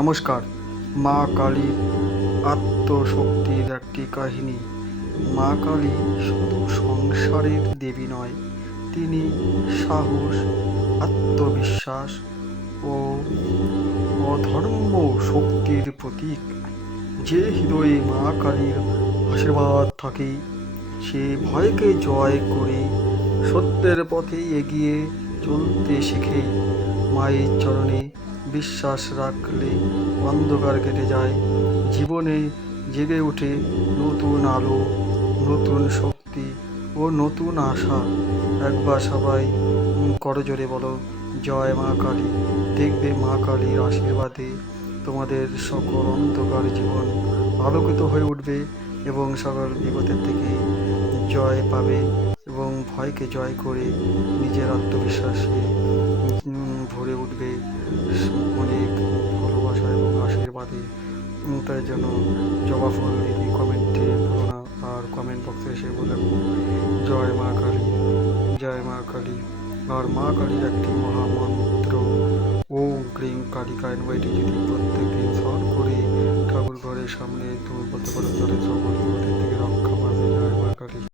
নমস্কার। মা কালীর আত্মশক্তির একটি কাহিনী। মা কালী শুধু সংসারের দেবী নয়, তিনি সাহস, আত্মবিশ্বাস ও অধর্ম শক্তির প্রতীক। যে হৃদয়ে মা কালীর আশীর্বাদ থাকে, সে ভয়কে জয় করে সত্যের পথে এগিয়ে চলতে শেখে। মায়ের চরণে বিশ্বাস রাখলে অন্ধকার কেটে যায়, জীবনে জেগে ওঠে নতুন আলো, নতুন শক্তি ও নতুন আশা। একবার সবাই করজোরে বলো, জয় মা কালী। দেখবে মা কালীর আশীর্বাদে তোমাদের সকল অন্ধকার জীবন আলোকিত হয়ে উঠবে এবং সকল বিপদের থেকে জয় পাবে এবং ভয়কে জয় করে নিজের আত্মবিশ্বাসে ভরে উঠবে অনেক ভালোবাসা এবং আশীর্বাদে। তাই জন্য জবা ফুল দিদি কমেন্টে বলো না, আর কমেন্ট বক্সে এসে বলে জয় মা কালী, জয় মা কালী। আর মা কালীর একটি মহামন্ত্র, ওম ক্রিং কালিকায় নয়, এটি যদি প্রত্যেক দিন